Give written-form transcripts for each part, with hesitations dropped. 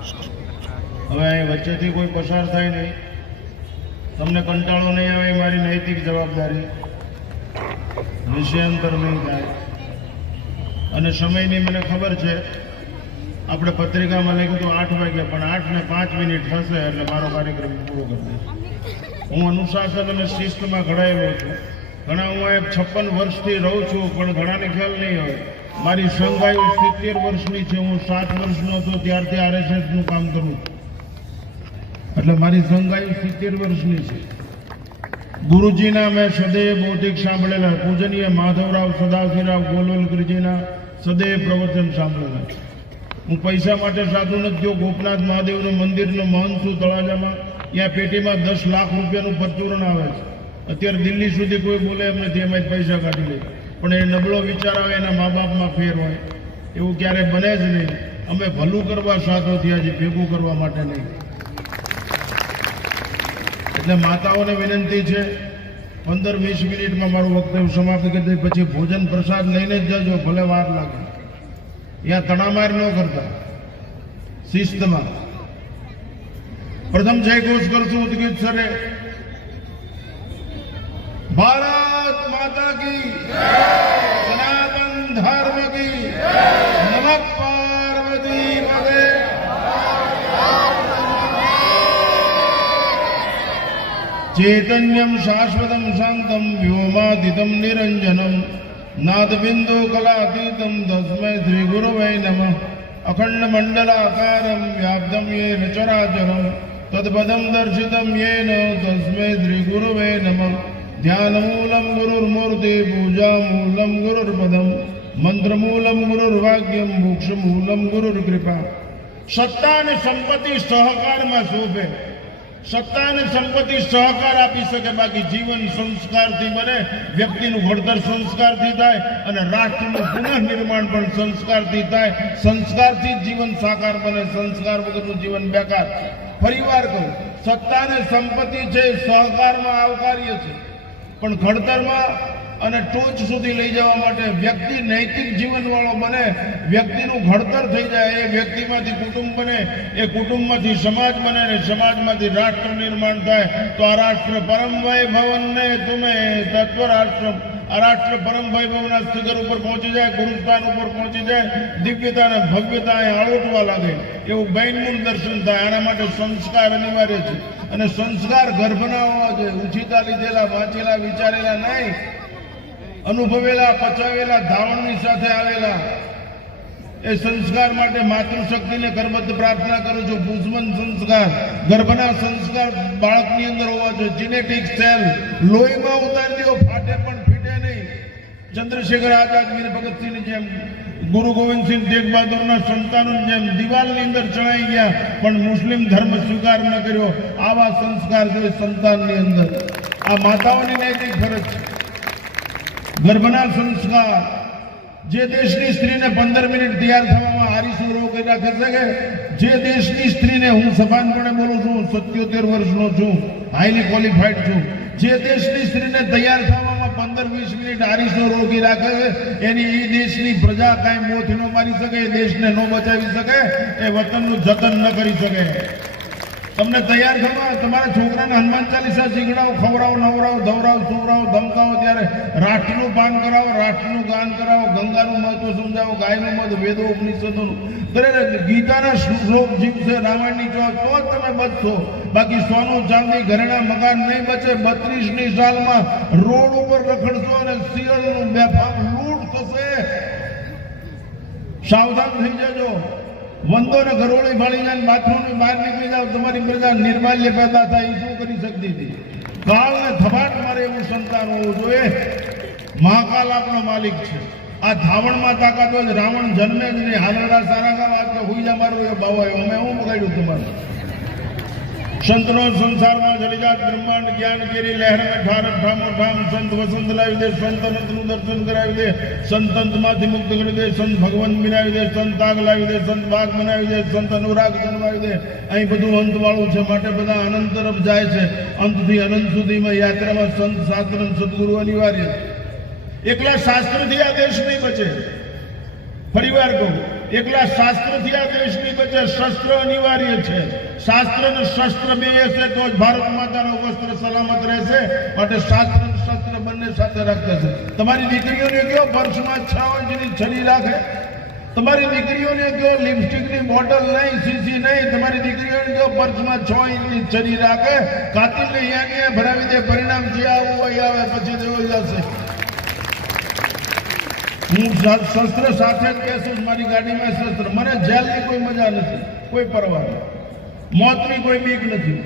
હવે અહીં વચ્ચેથી કોઈ પસાર થાય નહીં, તમને કંટાળો નહીં આવે, મારી નૈતિક જવાબદારી, વિષયાંતર નહીં થાય. અને સમયની મને ખબર છે, આપણે પત્રિકામાં લખ્યું હતું 8 વાગ્યા, પણ 8 ને 5 મિનિટ થશે એટલે મારો કાર્યક્રમ પૂરો કરી દઈશ. હું અનુશાસન અને શિસ્તમાં ઘડાયેલો છું. ઘણા હું 56 વર્ષથી રહું છું, પણ ઘણાને ખ્યાલ નહીં હોય. મારી સંઘાયુ 70 વર્ષની છે. હું 7 વર્ષનો હતો ત્યારથી RSSનું કામ કરું છું, એટલે મારી સંઘાયુ 70 વર્ષની છે. ગુરુજીના મેં સદૈવ બૌદ્ધિક સાંભળેલા, પૂજનીય માધવરાવ સદાશિવરાવ ગોલવલકરજીના સદૈવ પ્રવચન સાંભળેલા. હું પૈસા માટે સાધુ નથી થયો. ગોપનાથ મહાદેવનું મંદિરનો મહંત છું તળાજામાં. ત્યાં પેટીમાં 10 લાખ રૂપિયાનું પરચુરણ આવે છે. અત્યારે દિલ્હી સુધી કોઈ બોલે એમ નથી, એમાં જ પૈસા કાઢી લે. પણ એ નબળો વિચાર આવે, એના મા બાપમાં ફેર હોય, એવું ક્યારે બને જ નહીં. અમે ભલું કરવા સાધુ થયા છીએ, ભેગું કરવા માટે નહીં. એટલે માતાઓને વિનંતી છે, 15-20 મિનિટમાં મારું વક્તવ્ય સમાપ્ત કરી દઈ. પછી ભોજન પ્રસાદ લઈને જ જજો, ભલે વાર લાગે. ત્યાં તણામાર ન કરતા, શિસ્તમાં. પ્રથમ જય ઘોષ કરશું ઉદગીત સરે. ભારત માતા કી સનાતન ધર્મ કી નમઃ પાર્વતી પદે. ચૈતન્યમ શાશ્વતમ શાંતમ વ્યોમાતીતમ નિરંજનમ નાદબિંદુ કલાતીતમ તસ્મૈ શ્રી ગુરવે નમઃ. અખંડ મંડલાકારમ વ્યાપ્તમ યેન ચરાચરમ તત્પદમ દર્શિતમ યેન તસ્મૈ શ્રી ગુરવે નમઃ. ધ્યાનમૂલમ ગુરુર્મૂર્તિ પૂજામૂલમ ગુરુર્પદમ મંત્રમૂલમ ગુરુર્વાક્યમ મોક્ષમૂલમ ગુરુર્કૃપા. સત્તા અને સંપત્તિ સહકારમાં શોભે. સત્તા અને સંપત્તિ સહકાર આપી શકે, બાકી જીવન સંસ્કારથી બને. વ્યક્તિનું ઘડતર સંસ્કારથી થાય અને રાષ્ટ્રનું પુનઃનિર્માણ પણ સંસ્કારથી થાય. સંસ્કારથી જ જીવન સાકાર બને, સંસ્કાર વગરનું જીવન બેકાર. ફરીવાર કહું, સત્તા અને સંપત્તિ છે સહકારમાં આવકાર્ય છે, પણ ઘડતરમાં અને ટોચ સુધી લઈ જવા માટે વ્યક્તિ નૈતિક જીવનવાળો બને, વ્યક્તિનું ઘડતર થઈ જાય. એ વ્યક્તિમાંથી કુટુંબ બને, એ કુટુંબમાંથી સમાજ બને, ને સમાજમાંથી રાષ્ટ્ર નિર્માણ થાય. તો આ રાષ્ટ્ર પરમ વૈભવને તુમે તત્વ રાષ્ટ્ર. આ રાષ્ટ્ર પરમ વૈભવના શિખર ઉપર પહોંચી જાય, ગુરુસ્થાન ઉપર પહોંચી જાય, દિવ્યતા અને ભવ્યતા આળોટવા લાગે, એવું બૈનમૂલ દર્શન થાય. આના માટે સંસ્કાર અનિવાર્ય છે. અને સંસ્કાર ગર્ભના હોવા જોઈએ. ઉછીતા લીધેલા, વાંચેલા, વિચારેલા નહીં, અનુભવેલા, પચાવેલા, ધાવણની સાથે આવેલા. એ સંસ્કાર માટે માતૃશક્તિને કરબદ્ધ પ્રાર્થના કરું છું. પુષ્મન સંસ્કાર, ગર્ભના સંસ્કાર બાળકની અંદર હોવા જોઈએ. જીનેટિક સેલ લોહીમાં ઉતારી દો, ફાટે પણ ફીટે નહીં. ચંદ્રશેખર આઝાદ, વીર ભગતસિંહની જેમ, ગુરુ ગોવિંદસિંહ તેગ બહાદુરના સંતાનોની જેમ દિવાલની અંદર ચણાઈ ગયા, પણ મુસ્લિમ ધર્મ સ્વીકાર ન કર્યો. આવા સંસ્કાર જોઈએ સંતાનની અંદર. આ માતાઓની નૈતિક ફરજ છે. ગર્ભના સંસ્કાર. જે દેશની સ્ત્રીને 15 મિનિટ તૈયાર થવામાં આરીસો રોગ એના કરશે કે જે દેશની સ્ત્રીને, હું સભાનપણે બોલું છું, 77 વર્ષનો છું, હાઈલી ક્વોલિફાઈડ છું, જે દેશની સ્ત્રીને તૈયાર થવામાં 15-20 મિનિટ આરીસો રોગી રાખે છે, એની એ દેશની પ્રજા કાંઈ મોત ન મારી શકે, એ દેશને ન બચાવી શકે, એ વતનનું જતન ન કરી શકે. તમને તૈયાર થવા, તમારા છોકરાને હનુમાન ચાલીસા શીખડાવો, ખવડાવો, નવરાવો, ધવરાવો, સુવરાવો, ધમકાવો, ત્યારે રાષ્ટ્રનું પાન કરાવો, રાષ્ટ્રનું ગાન કરાવો, ગંગાનું મહત્વ સમજાવો, ગાયનું મહત્વ, વેદો ઉપનિષદોનું, દરેક ગીતાના શ્લોક જીવશે, રામાયણની ચોથ, તો જ તમે બચશો. બાકી સોનું, ચાંદી, ઘરેણા, મકાન નહીં બચે. 32ની સાલમાં રોડ ઉપર રખડશો અને સિરલનું બેફામ લૂંટ થશે. સાવધાન થઈ જજો. વંદો ને ઘરોળી ભાળી જાય, બાથરૂમની બહાર નીકળી જાવ, તમારી પ્રજા નિર્માલ્ય પેદા થાય. એ શું કરી શકતી હતી? કાળને થપાટ મારે એવું સંતાન હોવું જોઈએ. મહાકાલ આપણો માલિક છે. આ ધાવણમાં તાકાત હોય. રાવણ જન્મે જ નહીં. હાલડા સારા ગાવા કે હુઈજા મારું એ બાવા, અમે હું બગાડ્યું તમારું? સંતનો સંસારમાં જલિજાત બ્રહ્માંડ જ્ઞાન કેરી લહેર में ઠાર ઠામો ઠામ. સંત વસંત લાવી દે, સંત અનંતનું દર્શન કરાવી દે, સંત અંતમાંથી મુક્ત કરી દે, સંત ભગવાન બનાવી દે, સંત આગ લાવી દે, સંત બાગ બનાવી દે, સંત અનુરાગ જન્માવી દે. અહીં બધું અંત વાળું છે, માટે બધા અનંત તરફ જાય છે. અંતથી અનંત સુધીમાં યાત્રામાં સંત શાસ્ત્ર સદગુરુ અનિવાર્ય. એકલા શાસ્ત્રથી આ દેશ નહીં બચે. ફરીવાર કહું, એકલા શાસ્ત્રથી આ દેશ નહીં બચે, શસ્ત્ર અનિવાર્ય છે. શાસ્ત્ર અને શસ્ત્ર બે હશે તો જ ભારત માતાનો વસ્ત્ર સલામત રહેશે. માટે શાસ્ત્ર અને શસ્ત્ર બંને સાથે રાખતા છે. તમારી દીકરીઓને કયો પર્સમાં 6 ઇંચની છરી રાખે, તમારી દીકરીઓને કયો લિપસ્ટિકની બોટલ નહીં, સીસી નહીં, તમારી દીકરીઓને કયો પર્સમાં 6 ઇંચની છરી રાખે, કાતિલને અહીંયા ભરાવી દે. પરિણામ જે આવું હોય આવે, પછી દેવો જશે. હું શસ્ત્ર સાથે જ બેસું, મારી ગાડીમાં શસ્ત્ર. મને જેલની કોઈ મજા નથી, કોઈ પરવા નહીં, મોતની કોઈ બીક નથી.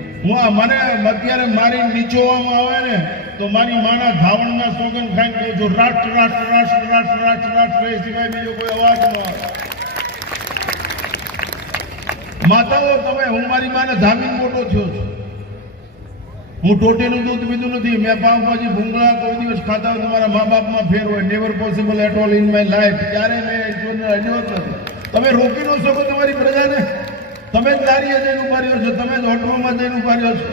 મને અત્યારે મારી નીચોવામાં આવે ને તો મારી માના ધાવણના સોગન ખાઈને કહું છું, રાષ્ટ્ર રાષ્ટ્ર રાષ્ટ્ર રાષ્ટ્ર રાષ્ટ્ર રાષ્ટ્ર, એ સિવાય બીજો કોઈ અવાજ ન આવે. માતાઓ તમે, હું મારી માને ધામીને મોટો થયો છું. હું ટોટીનું દૂધ પીધું નથી, મેં પાવભાજી ભૂંગળા કોઈ દિવસ ખાતા હોય. તમારા મા બાપમાં ફેર હોય, never possible at all in my life. ત્યારે મેં ઈશ્વરને અડ્યો જ નથી. તમે રોકી ન શકો તમારી પ્રજાને. તમે જ લારીએ જઈને ઉભા રહ્યો છો, તમે જ ઓટોમાં જઈને ઉભા રહ્યો છો.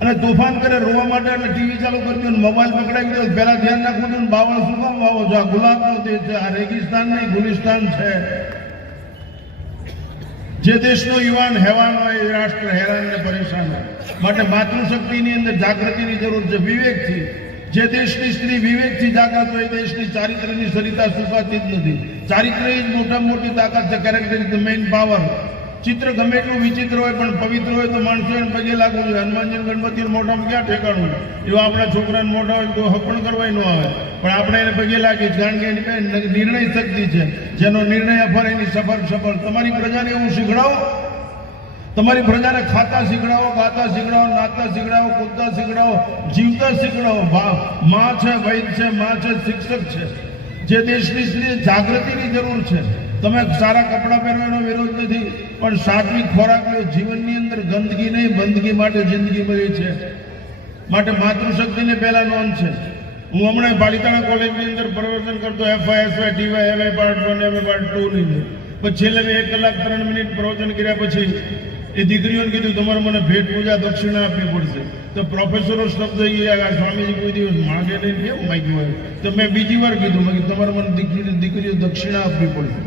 અને તોફાન કરે રોવા માટે એટલે ટીવી ચાલુ કરી દો, મોબાઈલ પકડાવી દો. પહેલા ધ્યાન રાખવું દો. બાવળ શું કામ વાવો છો? આ ગુલાબનો દેશ છે, આ રેગિસ્તાન નહીં ગુલિસ્તાન છે. જે દેશનો યુવાન હેવાન હોય એ રાષ્ટ્ર હેરાન ને પરેશાન હોય. માટે માતૃશક્તિની અંદર જાગૃતિની જરૂર છે, વિવેકથી. જે દેશની સ્ત્રી વિવેકથી જાગૃત હોય, દેશની ચારિત્ર્યની સરિતા સુકાતી જ નથી. ચારિત્ર્ય જ મોટામાં મોટી તાકાત છે. Character is the main power. ચિત્ર ગમે એટલું વિચિત્ર હોય પણ પવિત્ર હોય તો માણસો એને પગે લાગવું જોઈએ. હનુમાનજી ગણપતિ મોઢામાં ક્યાં ઠેકાણું? એવા આપણા છોકરાને મોઢા હોય તો હપણ કરવા ન આવે, પણ આપણે એને પગે લાગીએ, કારણ કે એની નિર્ણય શક્તિ છે. જેનો નિર્ણય અફર એની સફળ. તમારી પ્રજાને એવું શીખડાવો, તમારી પ્રજાને ખાતા શીખડાવો, ગાતા શીખડાવો, નાચતા શીખડાવો, કૂદતા શીખડાવો, જીવતા શીખડાવો. માં છે, વૈદ છે, માં છે, શિક્ષક છે. જે દેશની સ્ત્રી જાગૃતિની જરૂર છે. તમે સારા કપડાં પહેરવાનો વિરોધ નથી, પણ સાત્વિક ખોરાક લો. જીવનની અંદર ગંદકી નહીં, બંદગી માટે જિંદગી મળી છે. માટે માતૃશક્તિને પહેલા નોંધ છે. હું હમણાં પાલિતાણા કોલેજની અંદર પ્રવચન કરતો, FYSY TY LY part 1 MA part 2 ની અંદર. પછી છેલ્લે 1 કલાક 3 મિનિટ પ્રવચન કર્યા પછી એ દીકરીઓને કીધું તમારે મને ભેટ પૂજા દક્ષિણા આપવી પડશે. તો પ્રોફેસરો શબ્દ સ્વામીજી કોઈ દિવસ માગે નહીં, કેમ માગ્યું હોય? તો મેં બીજી વાર કીધું, તમારે મને દીકરીઓ દક્ષિણા આપવી પડશે.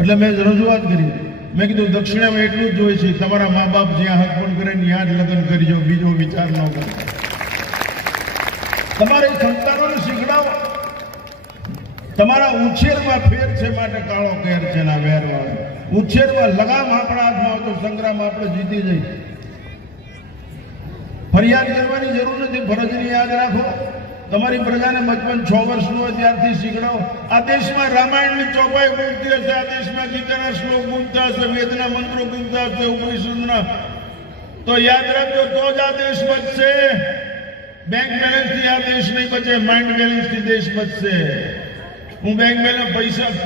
એટલે મેં રજૂઆત કરી. મેં કીધું દક્ષિણામાં એટલું જ જોઈએ છે, તમારા મા બાપ જ્યાં હક પણ કરે ને ત્યાં જ લગ્ન કરજો, બીજો વિચાર ન કરો. તમારે સંતાનોને શીખડાવો. તમારા ઉછેરમાં ફેર છે, માટે કાળો કેર છે ના વેરવાળો. ઉછેરમાં લગામ આપણા હાથમાં હોય તો સંગ્રામ આપણે જીતી જઈએ. ફરિયાદ કરવાની જરૂર નથી, ફરજની યાદ રાખો. તમારી પ્રજાને બચપન 6 વર્ષનું હોય ત્યારથી શીખડાવો. આ દેશમાં રામાયણની ચોપાઈ ગુંજતી હશે, આ દેશમાં ગીતાના શ્લોક ગુંજતા હશે, વેદના મંત્રો ગુંજતા હશે, ઉપનિષદના. તો યાદ રાખજો, તો જ આ દેશ બચશે. બેંક બેલેન્સથી આ દેશ નહીં બચે, માઇન્ડ બેલેન્સથી દેશ બચશે. હું બેંક બેલેન્સ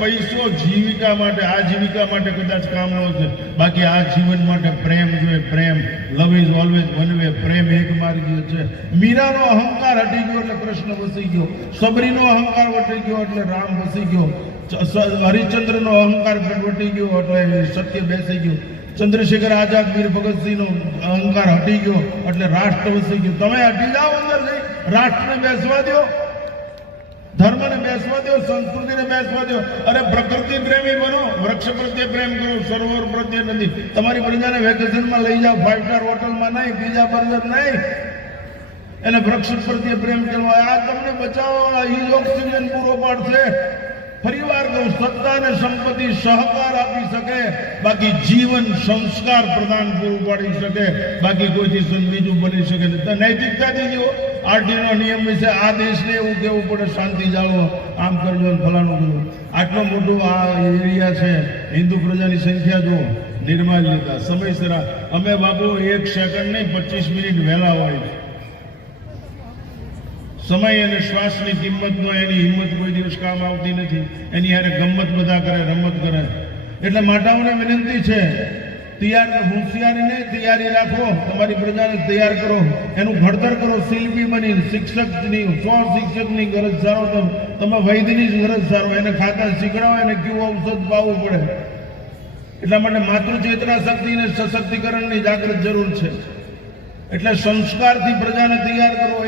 પૈસો જીવિકા માટે, આજીવિકા માટે કદાચ કામ ન છે, બાકી આ જીવન માટે પ્રેમ જોઈએ. પ્રેમ, love is always one way. પ્રેમ એક માર્ગીય છે. મીરાનો અહંકાર હટી ગયો એટલે કૃષ્ણ વસી ગયો. સબરીનો અહંકાર વટી ગયો એટલે રામ વસી ગયો. હરિશ્ચંદ્રનો અહંકાર વટી ગયો એટલે સત્ય બેસી ગયો. ચંદ્રશેખર આઝાદ, વીર ભગતસિંહનો અહંકાર હટી ગયો એટલે રાષ્ટ્ર વસી ગયું. તમે હટી જાઓ અંદર જઈ, રાષ્ટ્રને બેસવા દો, ધર્મને બેસવા દો, સંસ્કૃતિને બેસવા દો. અરે પ્રકૃતિ પ્રેમી બનો, વૃક્ષ પ્રત્યે પ્રેમ કરો, સરોવર પ્રત્યે નથી. તમારી પ્રજાને વેકેશનમાં લઈ જાઓ, 5 સ્ટાર હોટલમાં નહીં, પીઝા બર્ગર નહીં, એટલે વૃક્ષ પ્રત્યે પ્રેમ કરવો. આ તમને બચાવવા એ ઓક્સિજન પૂરો પાડશે. ફરીવાર કહું, સત્તા અને સંપત્તિ સહકાર આપી શકે, બાકી જીવન સંસ્કાર પ્રદાન પૂરું પાડી શકે, બાકી કોઈથી બીજું બની શકે નહીં. નૈતિકતાથી જુઓ. આરટીનો નિયમ વિશે આ દેશને એવું કહેવું પડે, શાંતિ જાળવો, આમ કરજો, ફલાણું કરજો. આટલો મોટો આ એરિયા છે, હિન્દુ પ્રજાની સંખ્યા જુઓ, નિર્માલ્યતા, સમયસર. અમે બાપુ 1 સેકન્ડ નહીં 25 મિનિટ વહેલા હોય. સમય અને શ્વાસની કિંમતનો એની હિંમત કોઈ દિવસ કામ આવતી નથી. એની હારે ગમત બધા કરે, રમત કરે. એટલે માતાઓને વિનંતી છે, હોશિયારી નહીં, તૈયારી રાખો. તમારી પ્રજાને તૈયાર કરો, એનું ઘડતર કરો. શિલ્પી બની, શિક્ષકની 100 શિક્ષકની ગરજ સારો, તમે વૈદ્યની ગરજ સારો. એને ખાતા શીખડાવો, એને કેવું ઔષધ પાવવું પડે. એટલા માટે માતૃચેતના શક્તિ અને સશક્તિકરણની જાગૃત જરૂર છે. એટલે સંસ્કારથી પ્રજાને તૈયાર કરો.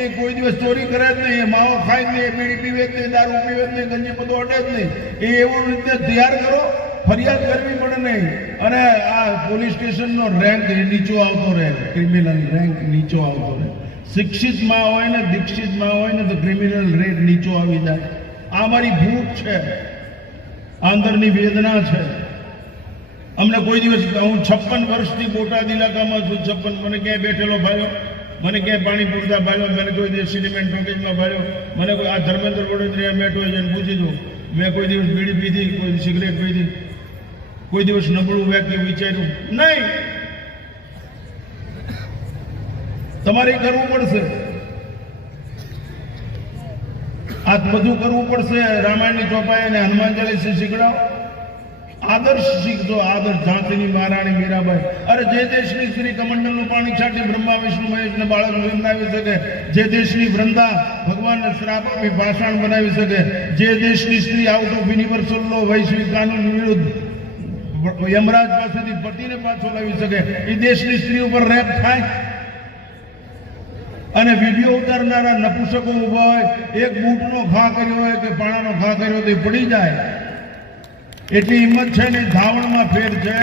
એ કોઈ દિવસ ચોરી કરે જ નહીં, એ માવો ખાય જ નહીં, એ બીડી પીવે જ નહીં, દારૂ પીવે જ નહીં, ગંજી બધું અડે જ નહીં. એ એવું રીતે તૈયાર કરો, ફરિયાદ કરવી પડે નહીં. અને આ પોલીસ સ્ટેશનનો રેન્ક નીચો આવતો રહે, ક્રિમિનલ રેન્ક નીચો આવતો રહે. શિક્ષિતમાં હોય ને દીક્ષિતમાં હોય ને તો ક્રિમિનલ રેટ નીચો આવી જાય. આ મારી ભૂખ છે, આંતરની વેદના છે. અમને કોઈ દિવસ, હું 56 વર્ષથી બોટાદ ઇલાકામાં છું. 56 મને ક્યાંય બેઠેલો ભાળ્યો, મને ક્યાંય પાણી પૂરતા ભાળ્યો, મને કોઈ દિવસ સિનેમેન્ટ ટોકેજમાં ભાળ્યો, મને કોઈ આ ધર્મેન્દ્ર વડોદરિયા મેઠો જઈને પૂછી દો, મેં કોઈ દિવસ બીડી પીધી, કોઈ સિગરેટ પીધી, કોઈ દિવસ નબળું વ્યક્તિ વિચાર્યું નહીં. તમારે કરવું પડશે, આ બધું કરવું પડશે. રામાયણની ચોપાઈ અને હનુમાન ચાલીસા શીખડાવો, આદર્શ શીખજો. આદર્શ ઝાંસીની મહારાણી મીરાબાઈ. અરે જે દેશની સ્ત્રી કમંડલનું પાણી છાંટી બ્રહ્મા વિષ્ણુ મહેશને બાળક બનાવી શકે, જે દેશની વૃંદા ભગવાનને શ્રાપ આપી ભાષણ બનાવી શકે, જે દેશની સ્ત્રી આઉટ ઓફ યુનિવર્સલ લો વૈશ્વિક કાનૂન વિરુદ્ધ યમરાજ પાસેથી પતિને પાછો લાવી શકે, એ દેશની સ્ત્રી ઉપર રેપ થાય અને વિડીયો ઉતારનારા નપુસકો ઉભા હોય, એક બૂટનો ઘા કર્યો હોય કે પાણાનો ઘા કર્યો તો પડી જાય. એટલી હિંમત છે ને, ધાવણમાં ફેર છે.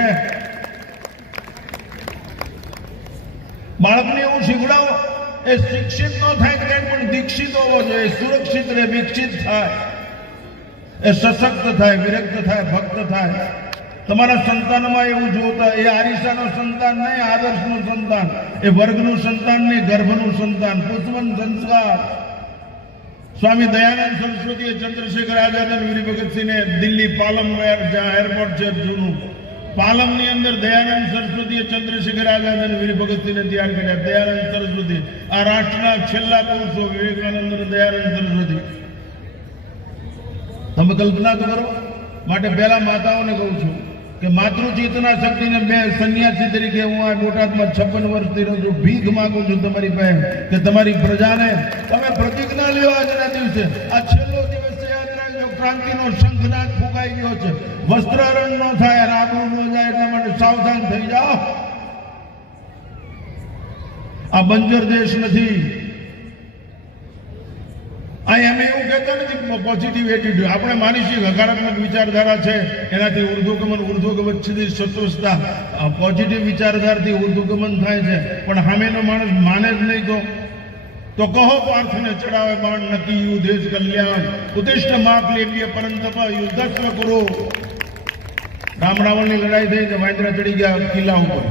બાળકને એવું શીખડાવો, એ શિક્ષિત ન થાય કે પણ દીક્ષિત હોવો જોઈએ, સુરક્ષિત રહે, વિકસિત થાય, એ સશક્ત થાય, વિરક્ત થાય, ભક્ત થાય. તમારા સંતાનમાં એવું જોતા, એ આરિસાનો સંતાન નહીં, આદર્શનું સંતાન, એ વર્ગનું સંતાન નહીં, ગર્ભનું સંતાન, પુષ્પન સંસ્કાર. સ્વામી દયાનંદ સરસ્વતીએ ચંદ્રશેખર આઝાદ અને વીર ભગતસિંહને દિલ્હી પાલમ જ્યાં એરપોર્ટ છે જૂનું, પાલમની અંદર દયાનંદ સરસ્વતીએ ચંદ્રશેખર આઝાદ અને વીર ભગતસિંહને તૈયાર કર્યા. દયાનંદ સરસ્વતી આ રાષ્ટ્રના છેલ્લા પુરુષો, વિવેકાનંદ અને દયાનંદ સરસ્વતી. તમે કલ્પના તો કરો. માટે પહેલા માતાઓને કહું છું કે માતૃ ચેતના શક્તિને, મેં સંન્યાસી તરીકે હું આ બોટાદમાં 56 વર્ષથી રહું છું. ભીખ માંગુ છું તમારી પાસે કે તમારી પ્રજાને તમે પ્રતિજ્ઞા લ્યો. આજના દિવસે આ છેલ્લો દિવસ છે, યાદ રાખજો. ક્રાંતિનો શંખનાદ ફૂંકાઈ ગયો છે, વસ્ત્રારણ ન થાય, આબરૂ ન જાય, એટલા માટે સાવધાન થઈ જાઓ. આ બંજર દેશ નથી. એમ એવું કહેતા નથી પોઝિટિવ એટીટ્યુડ. આપણે માનીશું હકારાત્મક વિચારધારા છે, એનાથી ઉર્ધ્વગમન સત્વસ્તા, પોઝિટિવ વિચારધારાથી ઉર્ધ્વગમન થાય છે. પણ સામેનો માણસ માને જ નહીં તો કહો પાર્થને ચડાવે બાણ નકી યુ દેશ કલ્યાણ ઉદ્દિષ્ટ માપ લેવીએ પરંતપ યુદ્ધસ્વ કરો. રામ રાવણની લડાઈ થઈ તો વાંદરા ચડી ગયા કિલ્લા ઉપર.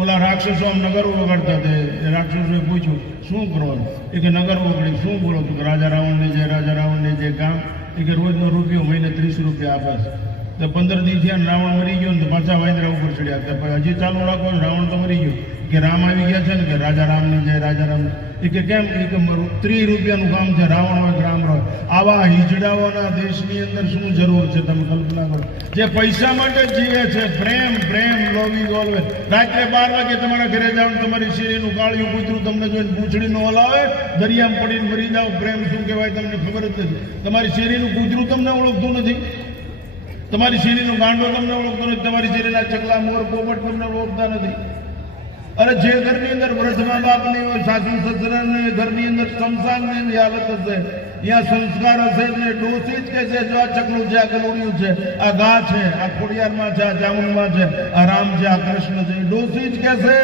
ઓલા રાક્ષસો આમ નગરો વગાડતા હતા. રાક્ષસોએ પૂછ્યું શું કરવાનું? એ કે નગર વગડી. શું બોલો? તો રાજા રાવણને જે ગામ, એ કે રોજનો રૂપિયો મહિને 30 રૂપિયા આપે છે. તો 15 દી થયા રાવણ મરી ગયો ને પાછા વાંદરા ઉપર ચડ્યા. તો હજી ચાલુ રાખો, રાવણ તો મરી ગયો. કે રામ આવી ગયા છે ને, કે રાજા રામની જય, રાજા રામ. એ કે કેમ? એ કે 30 રૂપિયાનું કામ છે, રાવણ હોય કે રામ હોય. આવા હિજડાઓના દેશની અંદર શું જરૂર છે? તમે કલ્પના કરો. જે પૈસા માટે જીવે છે, પ્રેમ લોવી ઓલવે. રાત્રે 12 વાગે તમારા ઘરે જાવ, તમારી શેરીનું કાળિયું કૂતરું તમને જોઈને પૂંછડી નો હલાવે, દરિયામાં પડીને મરી જાવ. પ્રેમ શું કહેવાય તમને ખબર જ નથી. તમારી શેરીનું કૂતરું તમને ઓળખતું નથી, તમારી શેરીનું ગાંડો તમને ઓળખતો નથી, તમારી શેરીના ચકલા, મોર, પોપટ તમને ઓળખતા નથી. અરે જે ઘરની અંદર વૃદ્ધ મા બાપ નહીં હોય, સાસુ સસરા નહીં, ઘરની અંદર શમશાનની એવી હાલત હશે, ત્યાં સંસ્કાર હશે. ડોસી જ કે છે, જો આ ચકલું છે, આ ગલુડિયું છે, આ ગા છે, આ ખોડિયારમાં છે, આ ચામુંડમાં છે, આ રામ છે, આ કૃષ્ણ છે. ડોસી જ કે છે.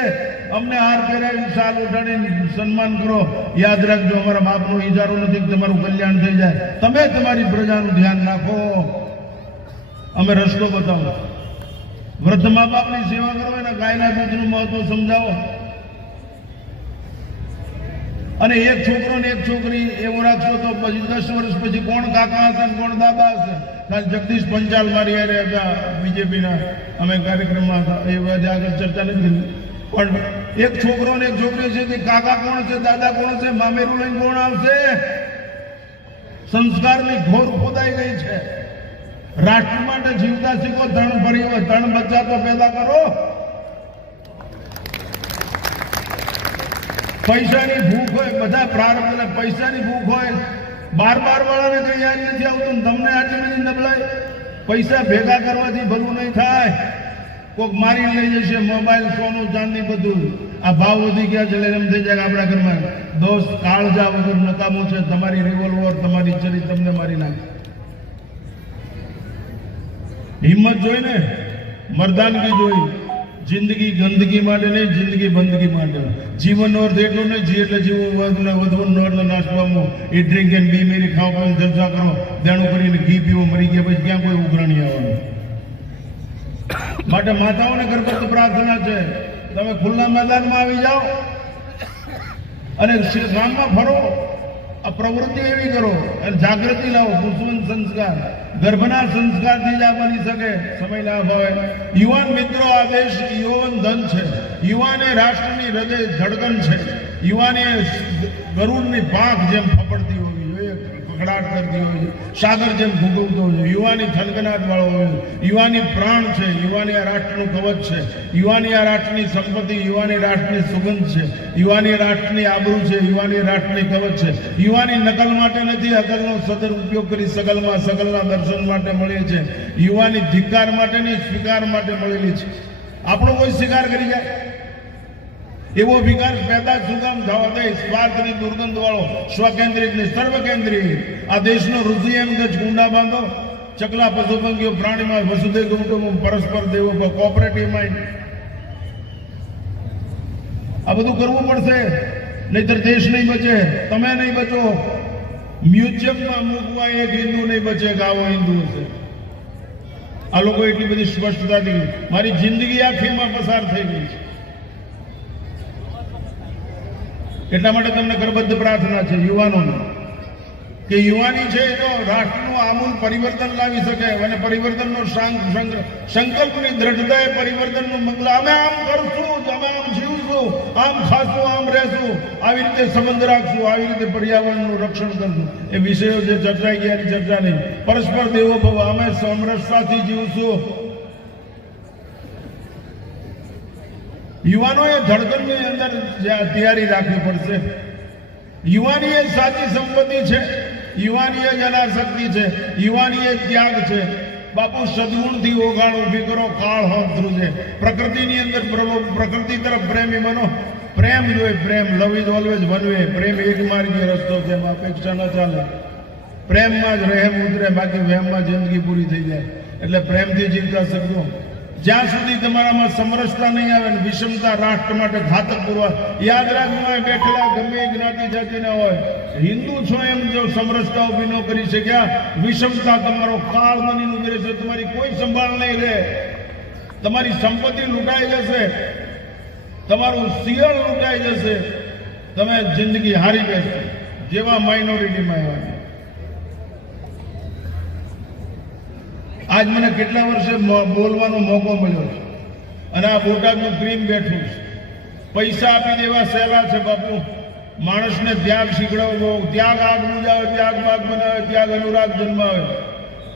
અમને હાર પહેરાવી, સાલ ઉઠાડીને સન્માન કરો. યાદ રાખજો, અમારા બાપનો ઇજારો નથી કે તમારું કલ્યાણ થઈ જાય. તમે તમારી પ્રજાનું ધ્યાન રાખો, અમે રસ્તો બતાવો. વૃદ્ધ મા બાપની સેવા કરો, એના ગાયના દૂધનું મહત્વ સમજાવો. અને એક છોકરો ને એક છોકરી એવો રાખશો તો પછી 10 વર્ષ પછી કોણ કાકા હશે કોણ દાદા હશે. કાલ જગદીશ પંચાલ મારી હારે હતા, બીજેપીના અમે કાર્યક્રમમાં હતા, એ બધા આગળ ચર્ચા નથી. પણ એક છોકરો ને એક છોકરી છે, તે કાકા કોણ છે, દાદા કોણ છે, મામેરું લઈને કોણ આવશે? સંસ્કારની ઘોર ખોદાઈ ગઈ છે. રાષ્ટ્ર માટે જીવતા શીખો, ત્રણ બચ્ચા તો પેદા કરો. પૈસાની ભૂખ હોય, બધા પ્રારંભ પૈસાની ભૂખ હોય. 12 વાળાને કઈ યાદ નથી આવતું, તમને આટલી બધી નબળાઈ. પૈસા ભેગા કરવાથી ભલું નહીં થાય. કોઈક મારી લઈ જશે, મોબાઈલ, સોનું, ચાંદી બધું. આ ભાવ વધી ગયા છે એટલે એમ થઈ જાય કે આપણા ઘરમાં દોસ્ત કાળજા વગર નકામું છે, તમારી રિવોલ્વર તમારી ચરી તમને મારી નાખે. હિંમત જોઈ ને, મર્દાનગી જોઈ. જિંદગી ગંદકી માટે નહીં, જિંદગી બંદગી માટે. જીવનનો અર્થ એટલો નહીં જી એટલે જીવવું વધવું અર્થ નાશવામાં એ ડ્રિંક એન્ડ બી મેરી ખાઓ ખાઓ જલસા કરો, દેણું કરીને ઘી પીવો, મરી ગયા પછી ક્યાં કોઈ ઉઘરાણી આવવાનું. માટે માતાઓને ગર્ભસ્થ પ્રાર્થના છે, તમે ખુલ્લા મેદાનમાં આવી જાઓ અને ગામમાં ફરો, આ પ્રવૃત્તિ એવી કરો અને જાગૃતિ લાવો. પુષ્પન સંસ્કાર ગર્ભના સંસ્કારથી જ આ બની શકે. સમય ના ભાવે યુવાન મિત્રો, આ દેશ યુવાન ધન છે. યુવાન એ રાષ્ટ્રની હૃદય ધડકન છે. યુવાન એ ગરુડની પાંખ જેમ ફફડતી હોવી જોઈએ, કકડાટ કરતી હોય છે, સાગર જેમ ભૂગવતો હોય છે. યુવાની થલગનાટ વાળો હોય છે. યુવાની પ્રાણ છે. યુવાની આ રાષ્ટ્રનું કવચ છે. યુવાની આ રાષ્ટ્રની સંપત્તિ, યુવાની રાષ્ટ્રની સુગંધ છે. યુવાની રાષ્ટ્રની આબરૂ છે. યુવાની રાષ્ટ્રની કવચ છે. યુવાની નકલ માટે નથી, અકલનો સદર ઉપયોગ કરી સકલમાં સકલના દર્શન માટે મળે છે. યુવાની ધિક્કાર માટે નહીં, સ્વીકાર માટે મળેલી છે. આપણો કોઈ સ્વીકાર કરી જાય એવો વિકાર પેદા સુગામ થવા દે. સ્વાર્થની દુર્ગંધ વાળો, સ્વકેન્દ્રિત ને સર્વકેન્દ્રીય આ દેશનો રુચિ એમ જ ગુંડા બાંધો. ચકલા પશુપંખીઓ પ્રાણીમાં વસુધૈવ કુટુંબમ પરસ્પર દેવો કોઓપરેટિવ માઇન્ડ. આ બધું કરવું પડશે, નહીતર દેશ નહીં બચે, તમે નહીં બચો. મ્યુઝિયમમાં મૂકવા એક હિન્દુ નહીં બચે કે આવો હિન્દુ હશે. આ લોકો એટલી બધી સ્પષ્ટતાથી મારી જિંદગી આખીમાં પસાર થઈ ગઈ છે. એટલા માટે તમને કરબદ્ધ પ્રાર્થના છે યુવાનોને કે યુવાની છે તો રાષ્ટ્રનું આમૂલ પરિવર્તન લાવી શકે અને પરિવર્તનનો સંકલ્પની દ્રઢતાએ પરિવર્તનનું મંગલ. અમે આમ કરશું, અમે આમ જીવશું, આમ ખાશું, આમ રહેશું, આવી રીતે સંબંધ રાખશું, આવી રીતે પર્યાવરણનું રક્ષણ કરશું. એ વિષયો જે ચર્ચાઈ ગયા એની ચર્ચા નહીં. પરસ્પર દેવો ભવ, અમે સમરસતાથી જીવશું. યુવાનોએ ધડકનની અંદર તૈયારી રાખવી પડશે. યુવાની એ સાચી સંપત્તિ છે. યુવાની એ જ અનાશક્તિ છે. યુવાની એ ત્યાગ છે. બાપુ સદગુણથી ઓગાણ ઊભી કરો, કાળ હોત ધ્રુજે. પ્રકૃતિની અંદર પ્રકૃતિ તરફ પ્રેમી બનો. પ્રેમ જોઈએ, પ્રેમ. Love is always one way. પ્રેમ એક માર્ગીય રસ્તો છે, એમાં અપેક્ષા ન ચાલે. પ્રેમમાં જ રહેમ ઉતરે, બાકી વહેમમાં જિંદગી પૂરી થઈ જાય. એટલે પ્રેમથી જીવતા શકજો. જ્યાં સુધી તમારામાં સમરસતા નહીં આવે ને વિષમતા રાષ્ટ્ર માટે ઘાતક પૂરવા. યાદ રાખવા બેઠેલા ગમે જ્ઞાતિ જાતિના હોય, હિન્દુ છો એમ જો સમરસતા ઉભી ન કરી શક્યા, વિષમતા તમારો કાળ બનીને ઉભી રહેશે. તમારી કોઈ સંભાળ નહીં રહે. તમારી સંપત્તિ લૂંટાઈ જશે, તમારું શિયળ લૂંટાઈ જશે, તમે જિંદગી હારી બેસશો જેવા માઇનોરિટીમાં આવ્યા. આજ મને કેટલા વર્ષે બોલવાનો મોકો મળ્યો છે અને આ બોટાદનું ક્રીમ બેઠું છે. પૈસા આપી દેવા સહેલા છે બાપુ. માણસને ત્યાગ શીખડાવવો, ત્યાગ આગ બુજાવે, ત્યાગ બાગ બનાવે, ત્યાગ અનુરાગ જન્માવે,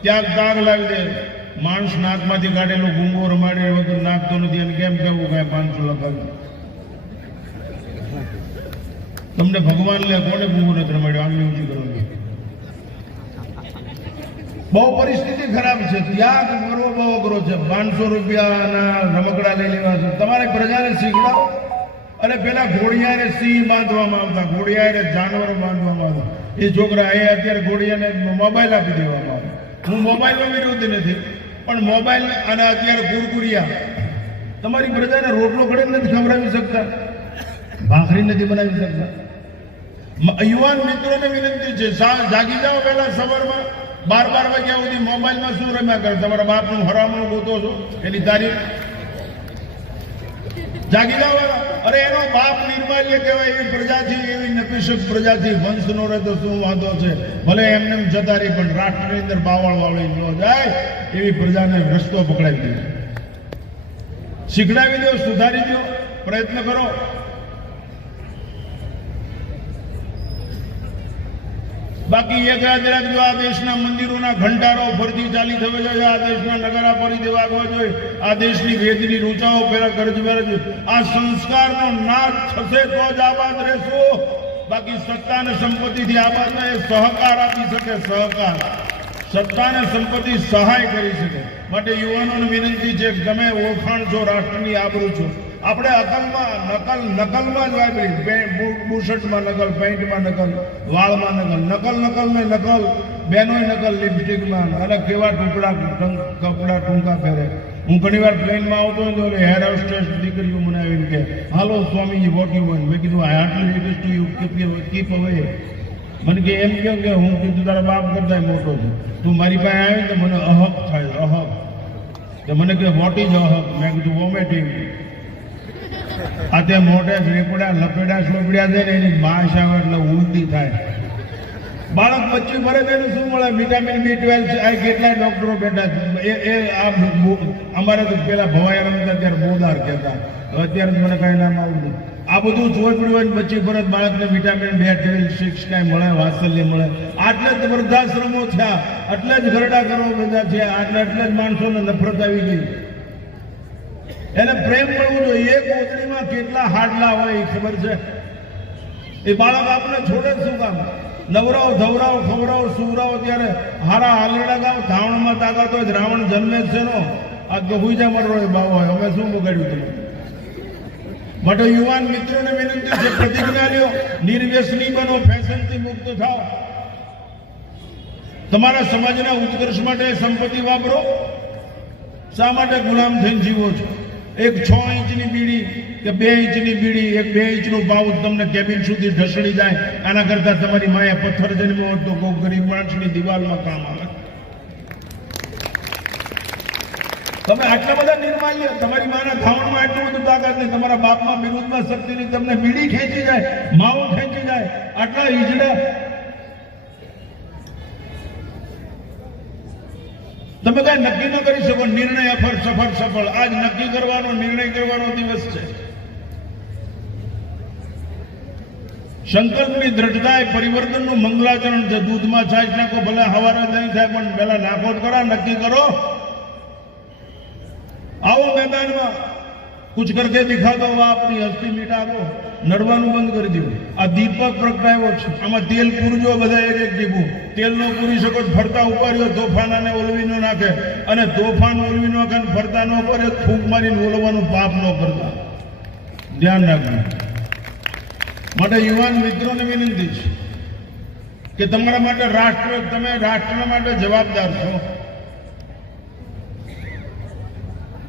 ત્યાગ તાગ લાવી દે. માણસ નાકમાંથી કાઢેલો ગુંગો રમાડે વગર નાખતો નથી. અને કેમ કહેવું કાંઈ 500 લખાવ્યું. તમને ભગવાન લે કોને ગુંગો નથી રમાડ્યો? આંગળી ઊંચી કરો. બહુ પરિસ્થિતિ ખરાબ છે. ત્યાગ કરવો બહુ અઘરો છે. 500 રૂપિયાના રમકડા લઈ લેવા છે. તમારે પ્રજાને શીખડાવો. અને પેલા ઘોડિયાને સિંહ બાંધવામાં આવતા, ઘોડિયાને જાનવરો બાંધવામાં આવતા. એ છોકરા એ અત્યારે ઘોડિયાને મોબાઈલ આપી દેવામાં આવે. હું મોબાઈલનો વિરોધી નથી, પણ મોબાઈલ અને અત્યારે કુરકુરિયા તમારી પ્રજાને રોટલો ઘડીને નથી ખવડાવી શકતા, ભાખરી નથી બનાવી શકતા. યુવાન મિત્રોને વિનંતી છે, જાગી જાઓ પહેલા સવારમાં. 12 વાગ્યા સુધી મોબાઈલમાં શું રમ્યા કરે? તમારા બાપનું હરામણું ગોતો છો એની તારીખ. જાગી જાઓ. અરે એનો બાપ નિર્માલ્ય કહેવાય. એવી પ્રજાથી, એવી નપીશક પ્રજાથી વંશ નો રહે તો શું વાંધો છે? ભલે એમને જતા રહી, પણ રાષ્ટ્રની અંદર બાવળ વાળી ન જાય એવી પ્રજાને રસ્તો પકડાવી દે, શીખડાવી દો, સુધારી દો, પ્રયત્ન કરો. બાકી એક યાદ રાખજો, આ દેશના મંદિરોના ઘંટારો ફરતી ચાલી થવા જોઈએ. આ દેશના નગારા ફરી દેવા આવવા જોઈએ. આ દેશની વેદની રૂચાઓ પેલા ગરજ મેળવવા જોઈએ. આ સંસ્કારનો નાશ થશે તો જ આબાદ રહેશો. બાકી સત્તા અને સંપત્તિથી આબાદ એ સહકાર આપી શકે. સહકાર, સત્તા અને સંપત્તિ સહાય કરી શકે. માટે યુવાનોને વિનંતી છે કે તમે ઓળખાણ છો, રાષ્ટ્રની આબરૂ છો, આપણે નકલમાં જ વાપરી, બુશર્ટમાં નકલ, પેન્ટમાં નકલ, વાળમાં નકલ ને નકલ, બેનોય નકલ લિપસ્ટિકમાં, અને કેવા કપડા ટૂંકા પહેરે. હું ઘણી વાર પ્લેનમાં આવતો હોય તો હેર હોસ્ટેસ દીકરીઓ મને આવીને કે હાલો સ્વામીજી વોટ યુ વોન્ટ. મેં કીધું આઈ હાર્ટલી રિક્વેસ્ટ યુ કીપ અવે. મને કે એમ કહો કે હું કીધું તારા બાપ કરતા મોટો છું, તું મારી પાસે આવી તો મને અહક થાય, અહક. તો મને કે વોટ ઇઝ અહક? મેં કીધું વોમેટિંગ. આ તે મોઢે રેપડા લપેડા સ્લોપડ્યા છે ને એની માશ આવે એટલે ઉલટી થાય. બાળક બચ્ચું ભરે તો શું મળે? Vitamin B12. આ કેટલાય ડોક્ટરો બેઠા એ અમારે તો પેલા ભવાઈ રમતા ત્યારે બોદાર કહેતા, અત્યારે મને કઈ નામ આવડતું. આ બધું ચોપડ્યું હોય બચ્ચી ભરત બાળકને વિટામિન B12 કાંઈ મળે, વાત્સલ્ય મળે. આટલે જ વૃદ્ધાશ્રમો થયા, એટલે જ ઘરડા કરો બધા થયા, એટલે જ માણસોને નફરત આવી ગઈ. એને પ્રેમ મળવું જોઈએ. એક ઓતડીમાં કેટલા હાડલા હોય એ ખબર છે? એ બાળક આપણે છોડે શું કામ? નવરાવ ધવરાવ ખવરાવ સુવરાવ ત્યારે હારા હાલડા ગાવ, ધાવણમાં તાકાત હોય. રાવણ જન્મે જ છે નો આ તો હુઈજા મરરો બાવો હોય. અમે શું બગાડ્યું તમે? માટે યુવાન મિત્રોને વિનંતી છે, પ્રતિજ્ઞા લ્યો, નિર્વ્યસની બનો, ફેશનથી મુક્ત થાઓ. તમારા સમાજના ઉત્કર્ષ માટે સંપત્તિ વાપરો. શા માટે ગુલામ થઈને જીવો છો? એક 6 ઇંચની બીડી કે 2 ઇંચની બીડી, એક 2 ઇંચનું પાઉચ તમને કેબિન સુધી ઢસડી જાય. આના કરતા તમારી માએ પથ્થર જન્મો હોત તો કોઈ ગરીબ માણસની દિવાલમાં કામ આવે. તમે આટલા બધા નિર્માલ્ય, તમારી માના ધાવણમાં એટલું બધું તાકાત નહીં, તમારા બાપમાં વિરુદ્ધમાં શક્તિની તમને બીડી ખેંચી જાય, માવો ખેંચી જાય, આટલા ઈજડા તમે કઈ નક્કી ન કરી શકો. નિર્ણય સફળ. આજ નક્કી કરવાનો, નિર્ણય કરવાનો દિવસ છે. સંકલ્પની દ્રઢતા એ પરિવર્તનનું મંગલાચરણ છે. દૂધમાં છાશ નાખો, ભલે હવારે નહીં થાય, પણ પહેલા નાખો જ ખરા. નક્કી કરો. आओ मैदान में कुछ करके दिखा दो, अपनी हस्ती मिटा दो. नड़वानु बंद कर दो. आ दीपक प्रगटायो छे, आमां तेल पूरजो, बधा एक टीपू तेल नो पूरी सको. फरता उपाड्यो तोफान ने ओलवी नो नाखे, अने तोफान ओलवी नो नाखे, फरता नो करे, फूंक मारीने ओलवानुं पाप नो करता. ध्यान राखो. माटे युवान मित्रोने विनंती छे के तमारा माटे राष्ट्र, तमे राष्ट्र माटे जवाबदार छो.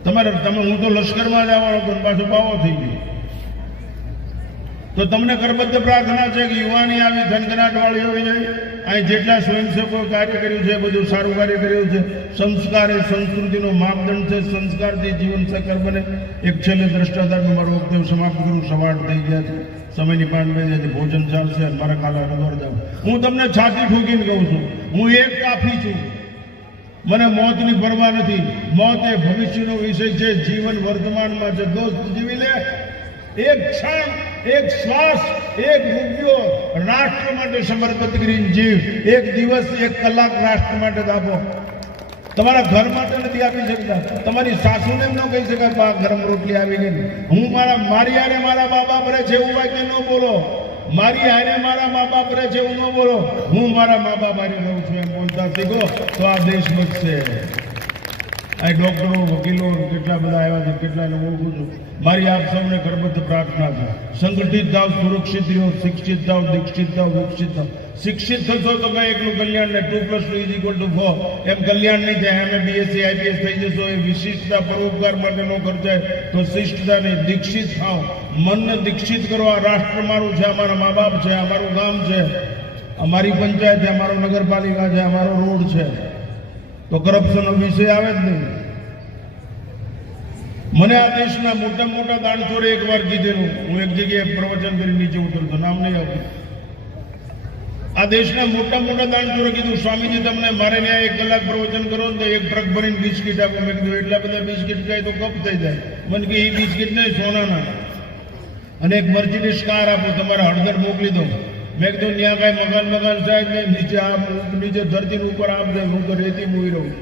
તમે હું તો લશ્કરમાં જવાનો હતો, પાછો બાવો થઈ ગયો. તો તમને કરબદ્ધ પ્રાર્થના છે કે યુવાની આવી ધનગનાટ વાળી હોવી જોઈએ. અહીં જેટલા સ્વયંસેવકો કાર્ય કર્યું છે, બધું સારું કાર્ય કર્યું છે. સંસ્કાર એ સંસ્કૃતિનો માપદંડ છે. સંસ્કારથી જીવન સકર બને. એક છેલ્લે દ્રષ્ટાંતમાં મારો વક્તવ્ય સમાપ્ત કરું. સવાર થઈ ગયા છે, સમયની પાંચ બજે ભોજન ચાલશે, મારા કાલા રગોર જાવ. હું તમને છાતી ઠોકીને કહું છું, હું એક કાફી છું. મને મોતની પરવા નથી. મોત એ ભવિષ્યનો વિષય છે, જીવન વર્તમાનમાં છે. દોસ્ત જીવી લે. એક ક્ષણ, એક શ્વાસ, એક રૂપિયો રાષ્ટ્ર માટે સમર્પિત કરીને જીવ. એક દિવસ, એક કલાક રાષ્ટ્ર માટે આપો. તમારા ઘર માટે નથી આપી શકતા. તમારી સાસુને એમ ન કહી શકાય બા ગરમ રોટલી આવી ગઈ. હું મારી હારે મારા મા બાપ રહે છે એવું વાક્ય ન બોલો. મારી હારે મારા મા બાપ રહે છે એવું ન બોલો. હું મારા મા બાપ હારે રહું છું એમ બોલતા શીખો, તો આ દેશ બચશે. આ ડોક્ટરો, વકીલો કેટલા બધા આવ્યા છે, કેટલાને ઓળખું છું. મારી આપ સૌને કરબદ્ધ પ્રાર્થના છે, સંગઠિત થાવ, સુરક્ષિત રહો, શિક્ષિત થાવ, દીક્ષિત થાવ, વિકસિત થાવ. શિક્ષિત થશો તો કઈ એકલું કલ્યાણ ને 2+2 = 4 એમ કલ્યાણ નહીં થાય. અમે BSc IPS થઈ જશો એ વિશિષ્ટતા પરોપકાર માટે ન ખર્ચાય તો શિષ્ટતા નહીં. દીક્ષિત થાવ, મનને દીક્ષિત કરો. આ રાષ્ટ્ર મારું છે, અમારા મા બાપ છે, અમારું ગામ છે, અમારી પંચાયત છે, અમારો નગરપાલિકા છે, અમારો રોડ છે. તો કરપ્શનનો વિષય આવે જ નહીં. મને આ દેશના મોટા દાણચોરે એકવાર કીધેલું, હું એક જગ્યાએ પ્રવચન કરી નીચે ઉતરતો, નામ નહીં આપું. આ દેશના મોટા દાણચોરે કીધું, સ્વામીજી તમને મારે ત્યાં 1 કલાક પ્રવચન કરો ને તો 1 ટ્રક ભરીને બિસ્કિટ આપો. મેં કીધું એટલા બધા બિસ્કિટ ખાય તો કપ થઈ જાય. મને કે એ બિસ્કિટ નહીં, સોનાના, અને એક મર્સિડીઝ કાર આપો, તમારે હળદર મોકલી દો. મેં કીધું ત્યાં કાંઈ મકાન સાહેબ નહીં, નીચે ધરતી ઉપર આપજે, હું તો રેતી મૂવી રહું.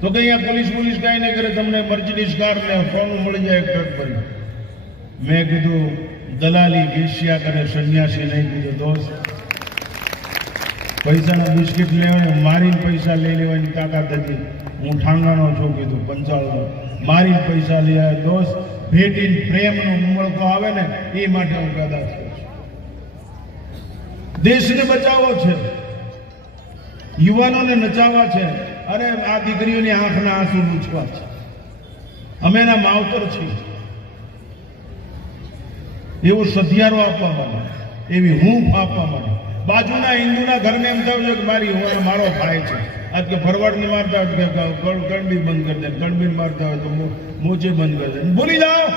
તો કે અહીંયા પોલીસ કાંઈ નહીં કરે, તમને મર્સિડીઝ કાર ને સોનું મળી જાય 1 ટ્રક ભરી. મેં કીધું દલાલી વેશ્યા કરે, સંન્યાસી નહીં. કીધું દોસ્ત, પૈસાના બિસ્કિટ લેવાય, મારીને પૈસા લઈ લેવાની તાકાત હતી. હું ઠાંગાનો છું, કીધું પંચાળનો, મારીને પૈસા લઈ આવ્યા. દોસ્ત, ભેટી પ્રેમનો ઉમળકો આવે ને એ માટે હું કદાચ છું. દેશને બચાવવો છે, યુવાનોને નચાવવા છે, અરે આ દીકરીઓની આંખના આંસુ લૂછવા છે. અમે એના માવતર છીએ. એવો સધિયારો આપવા માટે, એવી હૂંફ આપવા માટે. બાજુના હિન્દુના ઘરને એમ થયું છે કે મારો ભાઈ છે. આજ કે ફરવાડની મારતા હોય કે કણબી બંધ કરી દે, કણબી મારતા હોય તો મોચે બંધ કરી દે. ભૂલી જાઓ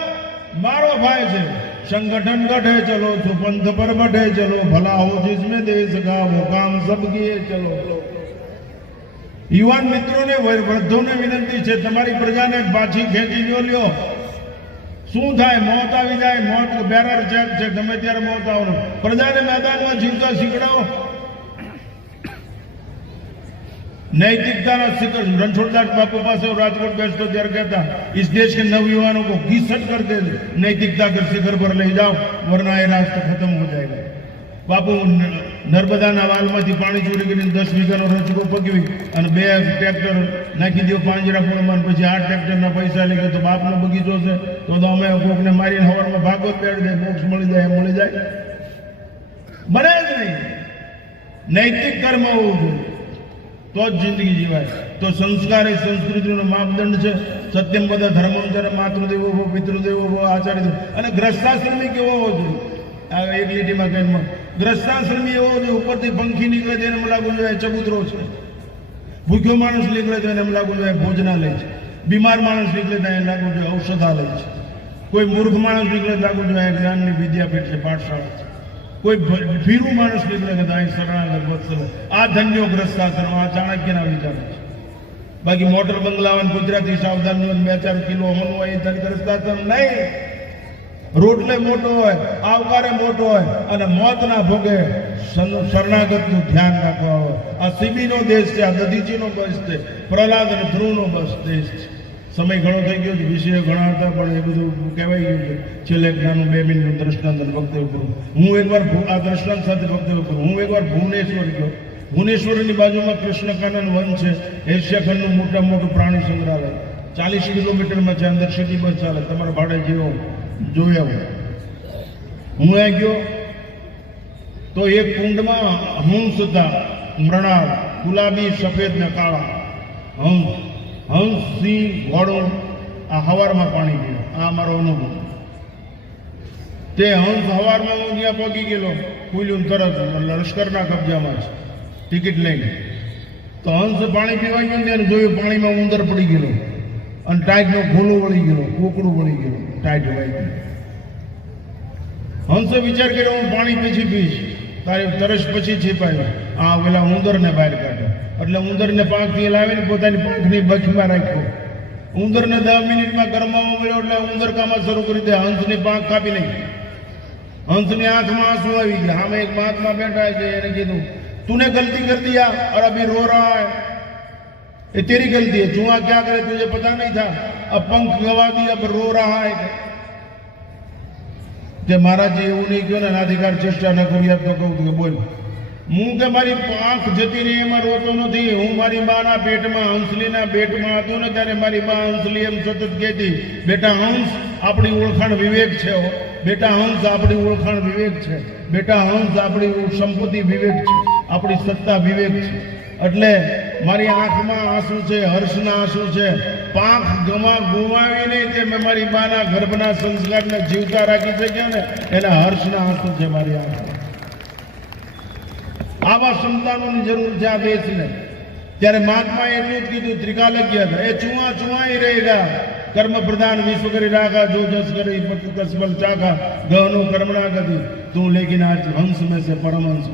મારો ભાઈ છે. संगठन गठे चलो तो पंथ पर बढ़े चलो, भला हो जिसमें देश का वो काम सब किए चलो. युवान मित्रों ने वृद्धों ने विनंती है, તમારી પ્રજાને પાછી ખેંચી લ્યો. શું થાય? મોત આવી જાય, મોત બેરર ચેક છે, ગમે ત્યારે મોત આવવાનું. પ્રજાને મેદાનમાં જીવતા શીખડાવો. नैतिकता शिखर रणछोड़दास बापू पास राजकोट बैठते ત્યારે कहता, इस देश के नवयुवानों को घीसट कर दे, नैतिकता के शिखर पर ले जाओ, वरना ये रास्ता खत्म हो जाएगा. बापू नर्मदाના વાલમાંથી પાણી ચોરી કરીને 10 વીઘાનો રચકો પકવી અને 2 ટ્રેક્ટર નાખી દો પાંજરાપોળમાં, પછી 8 ટ્રેક્ટરના પૈસા લઈ ગયો તો બાપનો બગીચો છે તો અમે કોકને મારીને હવારમાં ભાગવત બેડી દે, મોક્ષ મળી જાય, એમ મળી જાય? બને જ નહીં. નૈતિક કર્મ હોવું જોઈએ તો જ જિંદગી જીવાય. તો સંસ્કાર એ સંસ્કૃતિનો માપદંડ છે. સત્યમ બધા ધર્મમ ચર માતૃદેવો ભો પિતૃદેવો ભો આચાર્ય. અને ગ્રસ્તાશ્રમી કેવો હોવો જોઈએ? આ એક લીટીમાં કઈ ગ્રસ્તાશ્રમી એવો જોઈએ, ઉપરથી પંખી નીકળે તો એને એમ લાગવું જોઈએ ચબૂતરો છે. ભૂખ્યો માણસ નીકળે તો એને એમ લાગવું જોઈએ ભોજનાલય છે. બીમાર માણસ નીકળે તો એને લાગવું જોઈએ ઔષધાલય છે. કોઈ મૂર્ખ માણસ નીકળે તો લાગવું જોઈએ જ્ઞાનની વિદ્યાપીઠ છે, પાઠશાળા છે. કોઈ ભીરું માણસ નીકળે કે અહીં શરણાગત વત્સલ. આ ધન્યો ગ્રસ્તાશ્રમ, આ ચાણક્યના વિચાર છે. બાકી મોટર બંગલાવાન ગુજરાતી સાવધાન 2-4 કિલો હોનું હોય એ ગ્રસ્તાશ્રમ નહીં. રોટલે મોટો હોય, આવકારે મોટો હોય અને મોતના ભોગે શરણાગતનું ધ્યાન રાખવા હોય. આ સીબીનો દેશ છે, આ દધીચીનો બસ છે, પ્રહલાદ અને ધ્રુવનો બસ દેશ છે. સમય ઘણો થઈ ગયો છે, વિષયો ઘણા હતા, પણ એ બધું કહેવાય ગયું છે. છેલ્લે એક નાનું 2 મિનિટનું દ્રષ્ટાંત વક્તવ્ય કરું. હું એકવાર આ દ્રષ્ટાંત સાથે વક્તવ્ય કરું. હું એકવાર ભુવનેશ્વર ગયો. ભુવનેશ્વરની બાજુમાં કૃષ્ણકાનન વન છે, એશિયા ખંડનું મોટા મોટું પ્રાણી સંગ્રહાલય. 40 કિલોમીટરમાં છે, અંદર સિટી બસ ચાલે, તમારા ભાડે જેવો જોઈ આવો. હું ત્યાં ગયો તો એક કુંડમાં હંસ હતા, મૃણાલ, ગુલાબી, સફેદ ને કાળા હંસ. હંસ, સિંહ, ઘોડો આ હવારમાં પાણી પીવે. આ અમારો અનુભવ. તે હંસ હવારમાં હું ત્યાં પગી ગયેલો, ખુલ્યું તરત, લશ્કરના કબજામાં છે, ટિકિટ લઈને. તો હંસ પાણી પીવા ગયો ત્યારે જોયું પાણીમાં ઉંદર પડી ગયેલો અને ટાઈટનો ખોલો વળી ગયેલો, કોકડું વળી ગયેલું, ટાઈટ વાઈ ગયું. હંસે વિચાર કર્યો હું પાણી પછી પીશ. તારે તરસ પછી છીપાયો. આ પેલા ઉંદરને બહાર કાઢ્યો. એટલે ઉંદરને પાંખથી લાવીને પોતાની પાંખની બખીમાં રાખ્યો. ઉંદરને 10 મિનિટમાં ગરમાવા મળ્યો એટલે ઉંદર કામમાં શરૂ કરી દે. હંસની પાંખ કાપી નાખી. હંસની આંખમાં આંસુ આવી ગયા. સામે એક મહાત્મા બેઠા છે, એને કીધું तूने गलती कर दिया और अभी रो रहा है, ये तेरी गलती है. चूहा क्या करे तुझे पता नहीं था, अब पंख गवा दिया, अब रो रहा है. કે મહારાજ એવું નહીં કહ્યું ને, અધિકાર ચેષ્ટા ન કરી આપ તો કહું કે બોલ. હું કે મારી પાંખ જતી રહી એમાં રોતો નથી. હું મારી બાના પેટમાં, હંસલીના પેટમાં હતો ને ત્યારે મારી બા હંસલી એમ સતત કહેતી, બેટા હંસ આપણી ઓળખાણ વિવેક છે, બેટા હંસ આપણી ઓળખાણ વિવેક છે, બેટા હંસ આપણી સંપત્તિ વિવેક છે, આપણી સત્તા વિવેક છે. એટલે મારી આંખમાં આંસુ છે, હર્ષના આંસુ છે. પાંખ ગુમાવી નહીં તે મેં મારી બાના ગર્ભના સંસ્કારને જીવતા રાખી શક્યો ને, એના હર્ષના આંસુ છે મારી આંખ. આવા સંતાનોની જરૂર છે આ દેશને. ત્યારે મહાત્માએ એટલું જ કીધું, ત્રિકાલજ્ઞ હતા, એ ચુઆ ચુઆઈ રહેગા, કર્મ પ્રધાન વિશ્વ કરી રાખા, જો જસ કરી કસબલ ચાખા, ગહનો કર્મણા ગતિ તું, લેકિન આજ હંસ મેં સે પરમહંસ.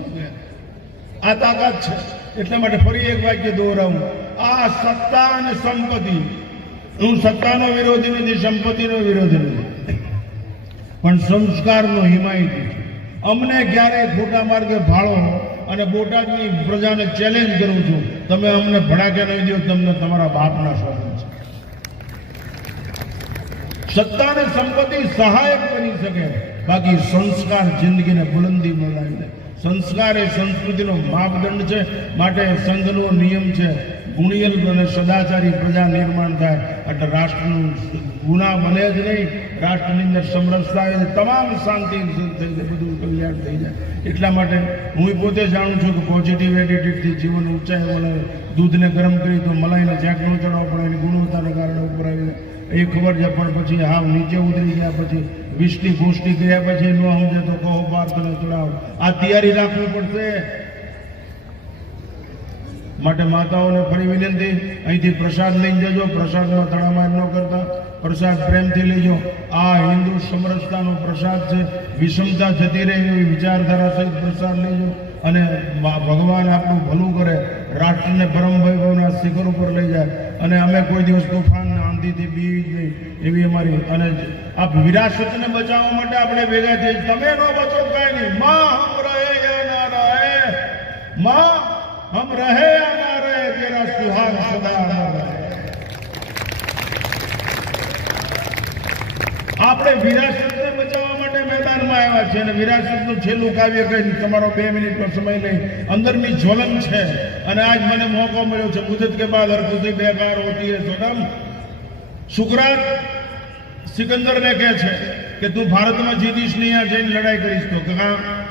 આ તાકાત છે. એટલા માટે ફરી એક વાક્ય દોહરાવું, આ સત્તા અને સંપત્તિ, હું સત્તાનો વિરોધી નથી, સંપત્તિનો વિરોધી નથી, પણ સંસ્કારનો હિમાયતી છું. અમને ક્યારેય ખોટા માર્ગે ભાળો અને બોટાદની પ્રજાને ચેલેન્જ કરું છું, તમે અમને ભડાકે નહીં દો, તમને તમારા બાપના સ્વરૂપ છે. સત્તા અને સંપત્તિ સહાયક બની શકે, બાકી સંસ્કાર જિંદગીને બુલંદી બનાવી દે. સંસ્કાર એ સંસ્કૃતિનો માપદંડ છે. માટે સંઘનો નિયમ છે, ગુણિયલ અને સદાચારી પ્રજા નિર્માણ થાય એટલે રાષ્ટ્રનું ગુના બને જ નહીં, રાષ્ટ્રની અંદર સમરસતા આવે, તમામ શાંતિ થઈ જાય, બધું કલ્યાણ થઈ જાય. એટલા માટે હું પોતે જાણું છું કે પોઝિટિવ એટીટ્યુડથી જીવન ઊંચાઈ મળે. દૂધને ગરમ કરી તો મલાઈને જ્યાં ન ચડાવવો પડે, એની ગુણવત્તાના કારણે ઉપર આવી જાય એ ખબર છે. પણ પછી હાવ નીચે ઉતરી ગયા પછી વિષ્ટિ ગોષ્ઠી કર્યા પછી ન સમજે તો કહો પાર્થને ચડાવો. આ તૈયારી રાખવી પડશે. માટે માતાઓને ફરી વિનંતી, અહીંથી પ્રસાદ લઈને જજો. પ્રસાદમાં તડામાર ન કરતા, પ્રસાદ પ્રેમથી લેજો. આ હિન્દુ સમરસતાનો પ્રસાદ છે. વિષમતા જતી રહે એવી વિચારધારા સહિત પ્રસાદ લેજો અને ભગવાન આપણું ભલું કરે, રાષ્ટ્રને પરમ વૈભવના શિખર ઉપર લઈ જાય. અને અમે કોઈ દિવસ તોફાન આંધીથી બીવી જ નહીં એવી અમારી. અને આ વિરાસતને બચાવવા માટે આપણે ભેગા થઈ. તમે ન બચો કાંઈ નહીં. માં હમ રહે યા ના રહે, માં हम रहे या ना रहे, तेरा सुहाग सदा अमर रहे. આપણે વિરાસતને બચાવવા માટે મેદાનમાં આવ્યા છે અને વિરાસતનું છેલ્લું કાવ્ય કહીને તમારો 2 મિનિટનો સમય લઈ અંદરની જ્વલન છે. અને આજ મને મોકો મળ્યો છે. મુદત કે બાદ હર ખુશી બેકાર હોતી है सोनम. સુકરાત સિકંદરને કહે છે કે તું ભારતમાં જીતીશ નહીં, આ જઈને લડાઈ કરીશ તો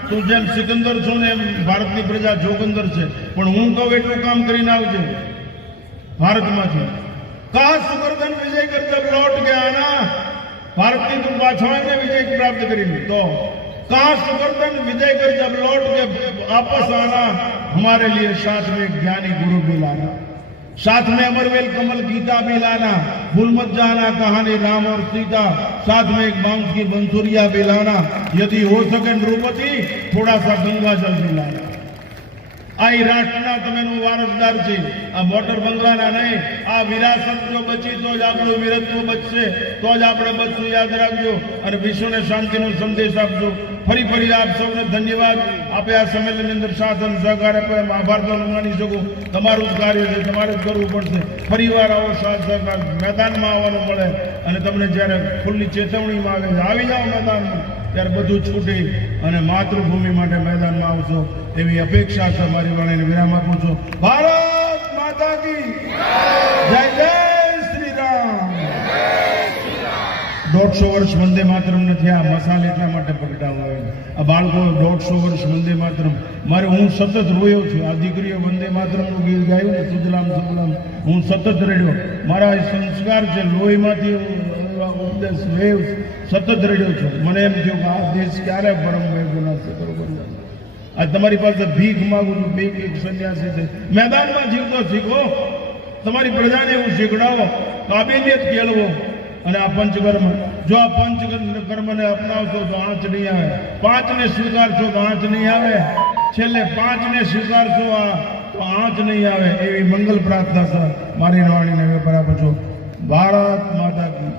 તું જેમ સિકંદર છો ને એમ ભારતની પ્રજા જોગંદર છે. પણ હું કહું એટલું કામ કરીને આવજે ભારતમાંથી. કહા સુકરદન વિજય કર જબ લौट के आना, ભારતની તું પાછો આવીને વિજય પ્રાપ્ત કરી લી. તો કહા સુકરદન વિજય કર જબ लौट के वापस आना, हमारे लिए साथ में एक ज्ञानी गुरु भी लाना, साथ में अमरवेल कमल गीता भी लाना, भूल मत जाना कहानी राम और सीता, साथ में एक बांस की बंसुरिया भी लाना, यदि हो सके नृपति थोड़ा सा गंगा जल भी लाना. આ રાષ્ટ્રના તમેનું વારસદાર છે. આ મોટર બંગલાના નહીં. આ વિરાસત જો બચી તો જ આપણું વીરત્વ બચશે, તો જ આપણે બચશું. યાદ રાખજો અને વિશ્વને શાંતિનો સંદેશ આપજો. ફરી આપ સૌને ધન્યવાદ. આપે આ સંમેલનની અંદર સાથ અને સહકાર આપ્યો એમ આભાર તો માની શકું. તમારું જ કાર્ય છે, તમારે જ કરવું પડશે. ફરીવાર આવો સાથ સહકાર મેદાનમાં આવવાનું મળે અને તમને જ્યારે ખુલ્લી ચેતવણીમાં આવે આવી જાઓ મેદાનમાં, ત્યારે બધું છૂટી અને માતૃભૂમિ માટે મેદાનમાં આવશો એવી અપેક્ષા છે. મારી વાણીને વિરામ આપું છું. ભારત માતા કી જય, જય શ્રી રામ. 150 વર્ષ વંદે માતરમ નથી. આ મસાલ એટલા માટે પકડાવવા આવે. આ બાળકો 150 વર્ષ વંદે માતરમ. મારે હું સતત રોયો છું. આ દીકરીઓ વંદે માતરમનું ગીત ગાયું ને, સુજલામ સુફલામ, હું સતત રડ્યો. મારા સંસ્કાર છે, લોહીમાંથી ઉપદેશ વેવ સતત રડ્યો છું. મને એમ થયું કે આ દેશ ક્યારે પરમ વૈભવના શિખરો બનશે. આ તમારી પાસે ભીખ માંગુ છું. ભીખ એક સંન્યાસી છે. મેદાનમાં જીવતો શીખો. તમારી પ્રજાને એવું શીખડાવો, કાબિલિયત કેળવો. અને આ પંચકર્મ, જો આ પંચકર્મને અપનાવશો તો આંચ નહીં આવે. 5ને સ્વીકારશો તો આંચ નહીં આવે. છેલ્લે 5ને સ્વીકારશો તો આંચ નહીં આવે. એવી મંગલ પ્રાર્થના છે મારી વાણીને બરાબર છો. ભારત માતા કી